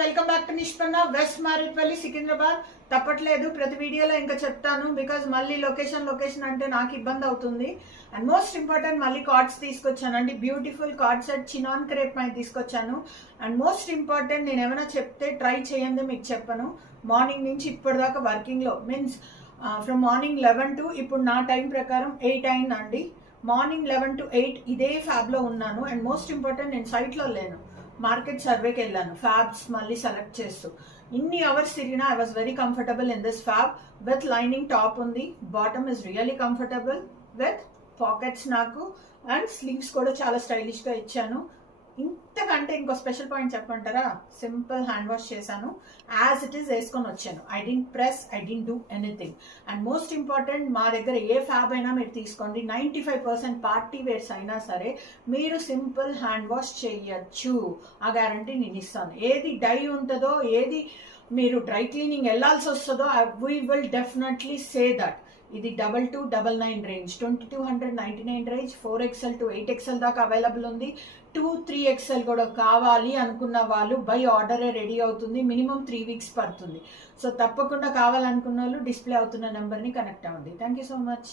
Welcome back to Nishpanna west Marredpally Secunderabad. తప్పట్లేదు ప్రతి వీడియోలో ఇంకా చెప్తాను, బికాజ్ మళ్ళీ లొకేషన్ అంటే నాకు ఇబ్బంది అవుతుంది. అండ్ మోస్ట్ ఇంపార్టెంట్ మళ్ళీ కార్డ్స్ తీసుకొచ్చానండి, beautiful card set chinon crepe పైన తీసుకొచ్చాను. అండ్ మోస్ట్ ఇంపార్టెంట్ నేను ఏమైనా చెప్తే ట్రై చేయండి, మీకు చెప్పను. మార్నింగ్ నుంచి ఇప్పటిదాకా వర్కింగ్లో మీన్స్ ఫ్రమ్ మార్నింగ్ 11 to ఇప్పుడు నా టైం ప్రకారం 8 అయిందండి. మార్నింగ్ 11 to 8 ఇదే ఫ్యాబ్లో ఉన్నాను. అండ్ మోస్ట్ ఇంపార్టెంట్ నేను సైట్లో లేను, మార్కెట్ సర్వేకి వెళ్ళాను ఫ్యాబ్స్ మళ్ళీ సెలెక్ట్ చేస్తూ. ఇన్ని అవర్స్ తిరిగినా I was very comfortable in this fab with lining top ఉంది. Bottom is really comfortable with pockets నాకు, అండ్ స్లీవ్స్ కూడా చాలా స్టైలిష్గా ఇచ్చాను. ఇంతకంటే ఇంకో స్పెషల్ పాయింట్ చెప్పమంటారా? సింపుల్ హ్యాండ్ వాష్ చేశాను, యాజ్ ఇట్ ఈస్ వేసుకొని వచ్చాను. I didn't press, I didn't do anything. And most important, మా దగ్గర ఏ ఫ్యాబ్ అయినా మీరు తీసుకోండి, 95% పార్టీ వేర్స్ అయినా సరే మీరు సింపుల్ హ్యాండ్ వాష్ చేయొచ్చు. ఆ గ్యారంటీ నేను ఇస్తాను. ఏది డై ఉంటుందో, ఏది మీరు డ్రై క్లీనింగ్ వెళ్ళాల్సి వస్తుందో, we will definitely say that. ఇది 2299 range, 2299 range, 4XL to 8XL దాకా అవైలబుల్ ఉంది. 2-3XL కూడా కావాలి అనుకున్న వాళ్ళు బై ఆర్డరే రెడీ అవుతుంది. మినిమం 3 weeks పడుతుంది. సో తప్పకుండా కావాలనుకున్న వాళ్ళు డిస్ప్లే అవుతున్న నెంబర్ని కనెక్ట్ అవ్వండి. Thank you so much.